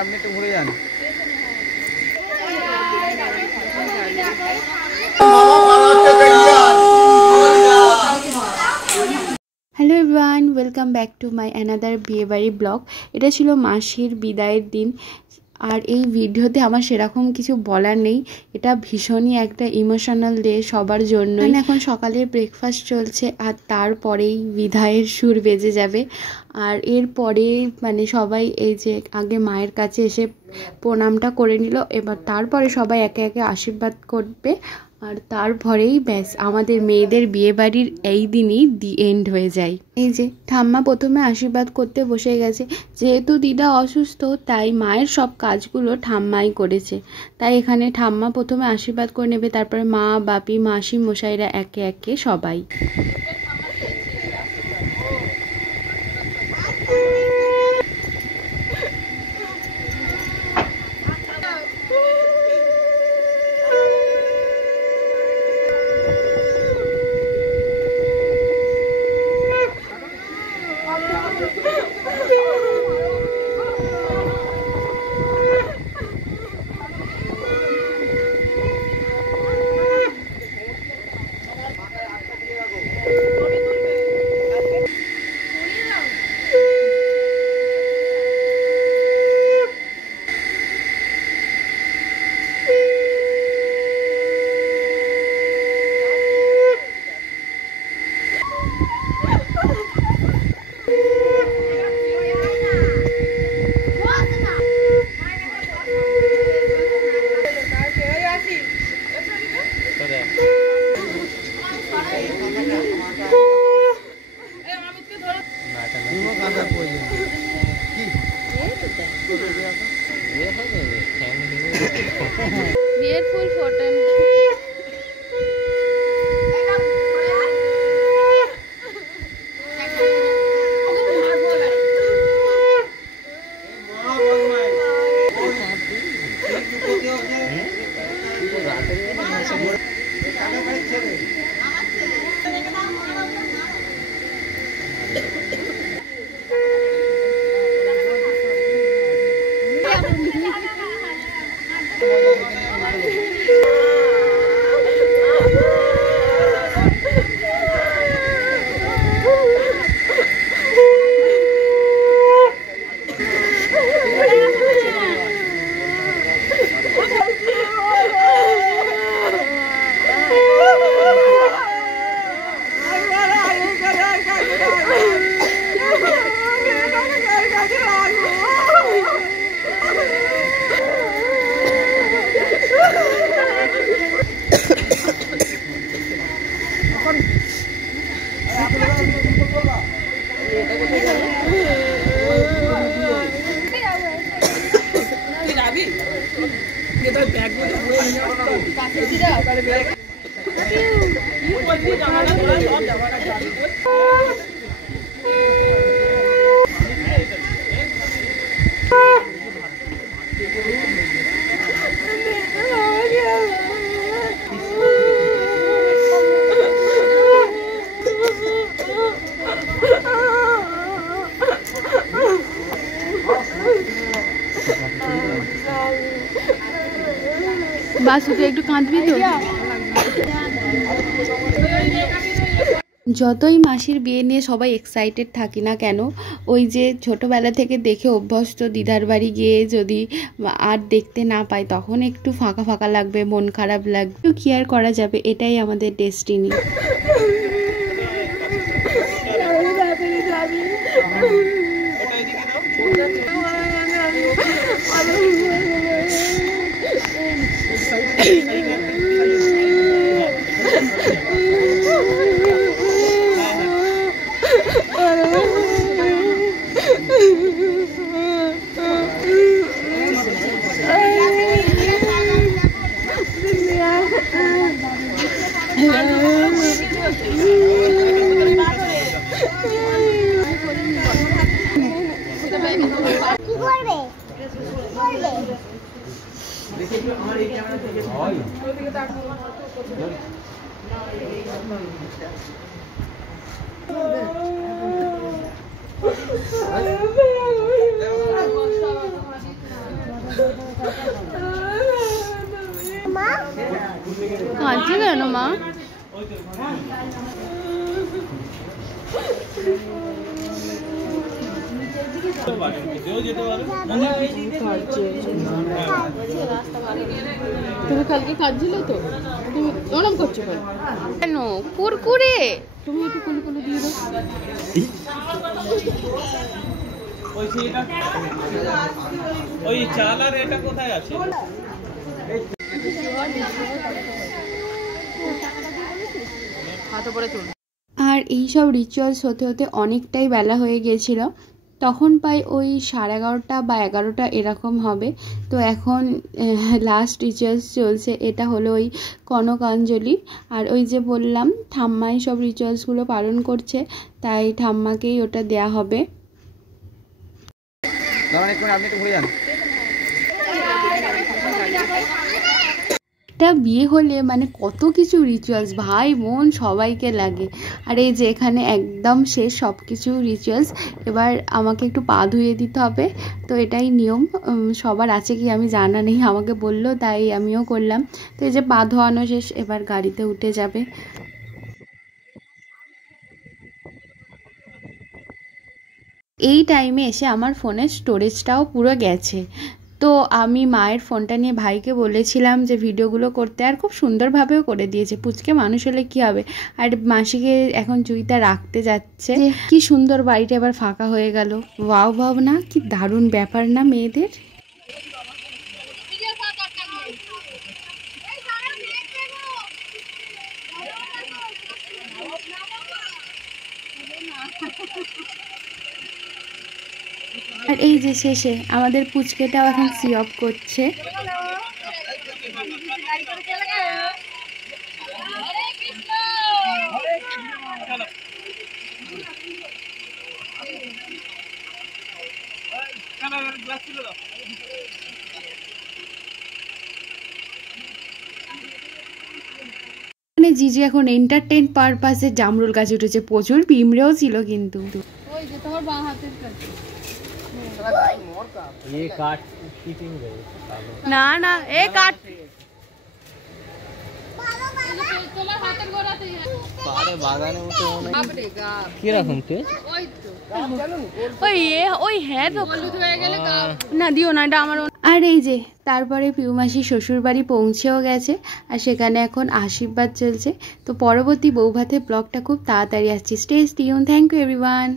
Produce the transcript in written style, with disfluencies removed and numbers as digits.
আপনি একটু ঘুরে যান। Hello everyone, welcome back to my another বিয়েবাড়ি ব্লগ। এটা ছিল মাসির বিদায়ের দিন। আর এই ভিডিওতে আমার সেরকম কিছু বলার নেই। এটা ভীষণই একটা ইমোশনাল ডে সবার জন্য। এখন সকালে ব্রেকফাস্ট চলছে আর তারপরেই বিদায়ের সুর বেজে যাবে। আর এরপরে সবাই এই যে আগে মায়ের কাছে এসে প্রণামটা করে নিল, এবার তারপরে সবাই একে একে আশীর্বাদ করবে। আর তারপরেই ব্যাস আমাদের মেয়েদের বিয়েবাড়ির এই দিনই দি এন্ড হয়ে যায়। এই যে ঠাম্মা প্রথমে আশীর্বাদ করতে বসে গেছে। যেহেতু দিদা অসুস্থ তাই মায়ের সব কাজগুলো ঠাম্মাই করেছে, তাই এখানে ঠাম্মা প্রথমে আশীর্বাদ করে নেবে, তারপরে মা, বাপি, মাসি মশাইরা একে একে সবাই। বিয়ের ফুল ফোটান। বাসু তুই একটু কাঁদবি তো? যতই মাসির বিয়ে নিয়ে সবাই এক্সাইটেড থাকি না কেন, ওই যে ছোটবেলা থেকে দেখে অভ্যস্ত দিদার বাড়ি গিয়ে যদি আর দেখতে না পাই তখন একটু ফাঁকা ফাঁকা লাগবে, মন খারাপ লাগবে। কি আর করা যাবে, এটাই আমাদের ডেস্টিনি। কাঁদছে কেন মা? তুমি কালকে কাঁদছিলে তো, তুমি ওরম করছো কেন? কুরকুরে তুমি একটু কুলকুলে দিয়ে দাও। ওই চাল আর এটা কোথায় আছে? আর এইসব রিচুয়ালস হতে হতে অনেকটাই বেলা হয়ে গিয়েছিল। তখন প্রায় ওই 11:30 বা 11টা এরকম হবে। তো এখন লাস্ট রিচুয়ালস চলছে, এটা হলো ওই কনকাঞ্জলি। আর ওই যে বললাম ঠাম্মাই সব রিচুয়ালসগুলো পালন করছে, তাই ঠাম্মাকেই ওটা দেয়া হবে। একটা বিয়ে হলে মানে কত কিছু রিচুয়ালস, ভাই বোন সবাইকে লাগে। আর এই যে এখানে একদম শেষ সব কিছু রিচুয়ালস। এবার আমাকে একটু পা ধুয়ে দিতে হবে, তো এটাই নিয়ম। সবার আছে কি আমি জানা নেই, আমাকে বললো তাই আমিও করলাম। তো এই যে পা ধোয়ানো শেষ, এবার গাড়িতে উঠে যাবে। এই টাইমে এসে আমার ফোনের স্টোরেজটাও পুরো গেছে। তো আমি মায়ের ফোনটা নিয়ে ভাইকে বলেছিলাম যে ভিডিওগুলো করতে, আর খুব সুন্দরভাবেও করে দিয়েছে। পুচকে মানুষ হলে কী হবে। আর মাসিকে এখন জুইতা রাখতে যাচ্ছে। কি সুন্দর বাড়িটা এবার ফাঁকা হয়ে গেল। ওয়াও ভাব না, কি দারুণ ব্যাপার না মেয়েদের। আর এই যে শেষে আমাদের পুচকেটাও এখন সি অফ করছে। জিজি এখন এন্টারটেইন পারপাসে জামরুল গাছ উঠেছে, প্রচুর পিঁমড়েও ছিল কিন্তু। ওই যে তোমার বাঁ হাতের কাছে। না না এ কাট তোমার হাতের গোড়াতেই পারে বাগানে উঠে মনে কি রকম টেস্ট। ওই তো ওই হ্যাঁ তো হলুদ হয়ে গেলে না দিও না, এটা আমার। আর এই যে তারপরে পিউমাসি শ্বশুর বাড়ি পৌঁছেও গেছে, আর সেখানে এখন আশীর্বাদ চলছে। তো পরবর্তী বৌভাতের ব্লগটা খুব তাড়াতাড়ি আসছে। Stay tune. Thank you everyone.